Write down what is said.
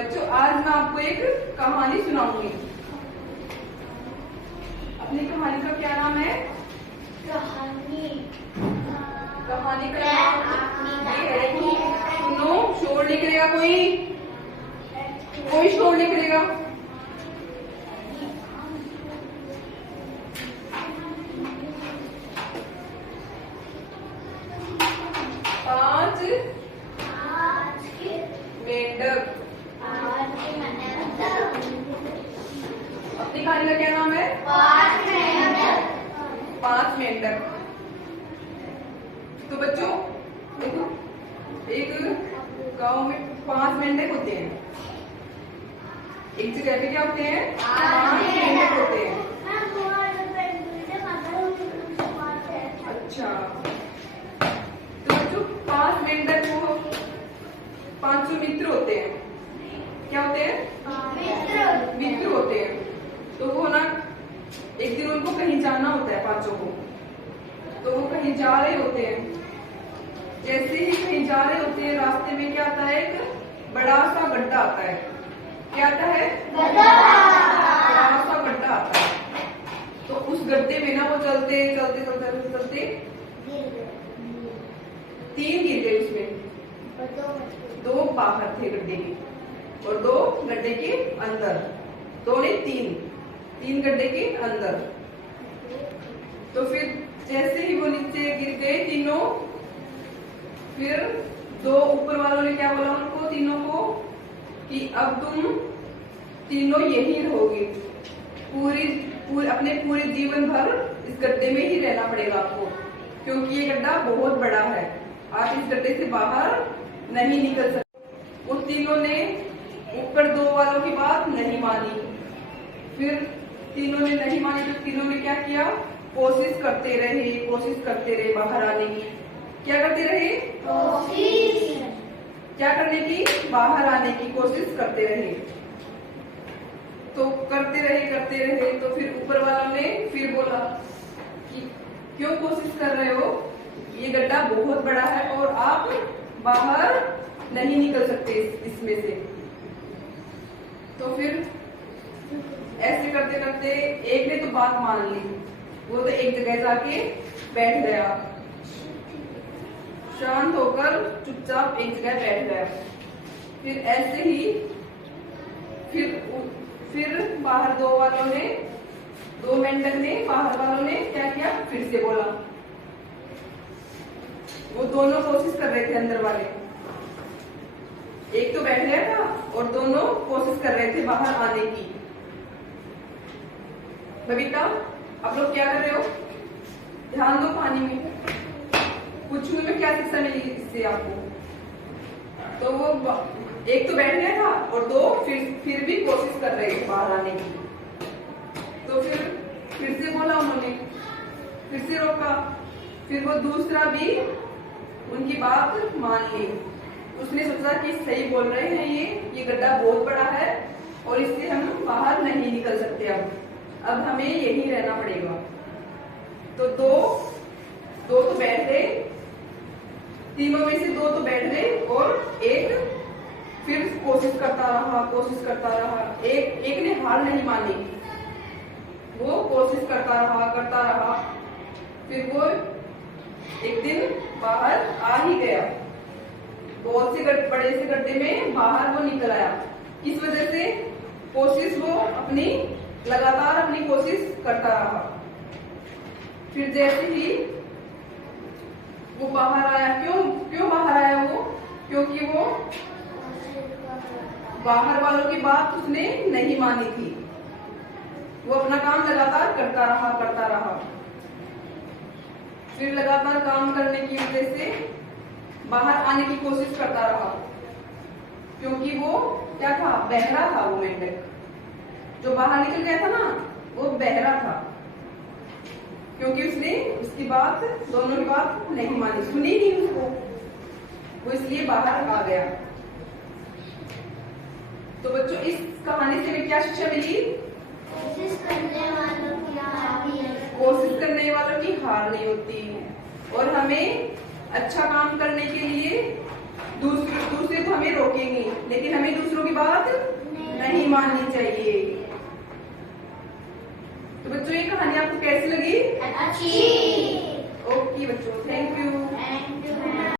बच्चों आज मैं आपको एक कहानी सुनाऊंगी। अपनी कहानी का क्या नाम है? कहानी का नाम ये है कि सुनो, शोर नहीं करेगा कोई शोर नहीं करेगा। पांच मेंढक। अपनी कहानी का क्या नाम है? पांच मेंढक। तो बच्चों देखो, एक गांव में 5 मेंढक होते हैं। एक जगह पे क्या होते हैं? 5 मेंढक होते हैं। अच्छा, तो बच्चों 5 मेंढक को 500 मित्र होते हैं। क्या होते हैं? मित्र होते हैं। तो वो ना एक दिन उनको कहीं जाना होता है 5 को। तो वो कहीं जा रहे होते हैं। जैसे ही कहीं जा रहे होते हैं, रास्ते में क्या आता है? एक बड़ा सा गड्ढा आता है। क्या आता है? बड़ा सा गड्ढा आता है। तो उस गड्ढे में ना वो चलते 3 गिर गए उसमें। 2 बाहर थे गड्ढे के और 2 गड्ढे के अंदर। 2 नहीं 3 गड्ढे के अंदर। तो फिर जैसे ही वो नीचे गिर गए तीनों, फिर 2 ऊपर वालों ने क्या बोला उनको, तीनों को, कि अब तुम तीनों यही रहोगे, अपने पूरे जीवन भर इस गड्ढे में ही रहना पड़ेगा आपको, क्योंकि ये गड्ढा बहुत बड़ा है, आप इस गड्ढे से बाहर नहीं निकल सकते। उन तीनों ने ऊपर 2 वालों की बात नहीं मानी। फिर तीनों ने नहीं मानी तो तीनों ने क्या किया? कोशिश करते रहे बाहर आने की। क्या करते रहे? क्या करने की? बाहर आने की कोशिश करते रहे। तो करते रहे तो फिर ऊपर वालों ने फिर बोला कि क्यों कोशिश कर रहे हो? ये गड्ढा बहुत बड़ा है और आप बाहर नहीं निकल सकते इसमें से। तो फिर ऐसे करते एक ने तो बात मान ली। वो तो एक जगह जाके बैठ गया, शांत होकर चुपचाप एक जगह बैठ गया। फिर ऐसे ही फिर बाहर 2 वालों ने, 2 मेंढक ने, बाहर वालों ने क्या किया? फिर से बोला। वो दोनों कोशिश कर रहे थे, अंदर वाले। एक तो बैठ गया था और दोनों कोशिश कर रहे थे बाहर आने की। बबीता, आप लोग क्या कर रहे हो? ध्यान दो पानी में। पूछूंगी मैं क्या शिक्षा मिली इससे आपको। तो वो एक तो बैठ गया था और 2 फिर भी कोशिश कर रहे थे बाहर आने की। तो फिर से बोला उन्होंने, फिर से रोका। फिर वो दूसरा भी उनकी बात मान ली। उसने सोचा कि सही बोल रहे हैं ये गड्ढा बहुत बड़ा है और इससे हम बाहर नहीं निकल सकते। अब हमें यही रहना पड़ेगा। तो 2 तो बैठ गए, तीनों में से 2 तो बैठ गए और एक फिर कोशिश करता रहा। एक ने हार नहीं मानी, वो कोशिश करता रहा। फिर वो एक दिन बाहर आ ही गया। बहुत से बड़े से गड्ढे में बाहर वो निकल आया। किस वजह से? कोशिश, वो लगातार अपनी कोशिश करता रहा। फिर जैसे ही वो बाहर आया, क्यों बाहर आया वो? क्योंकि वो बाहर वालों की बात उसने नहीं मानी थी। वो अपना काम लगातार करता रहा। फिर लगातार काम करने की वजह से बाहर आने की कोशिश करता रहा, क्योंकि वो क्या था? बहरा था। वो मेंढक जो बाहर निकल गया था ना, वो बहरा था, क्योंकि उसने उसकी बात, दोनों की बात नहीं मानी, सुनी नहीं उसको। वो इसलिए बाहर आ गया। तो बच्चों इस कहानी से क्या शिक्षा मिली? कोशिश करने वालों की हार नहीं होती और हमें अच्छा काम करने के लिए दूसरे तो हमें रोकेंगे, लेकिन हमें दूसरों की बात नहीं माननी चाहिए। तो बच्चों ये कहानी आपको कैसी लगी? अच्छी। ओके बच्चों, थैंक यू।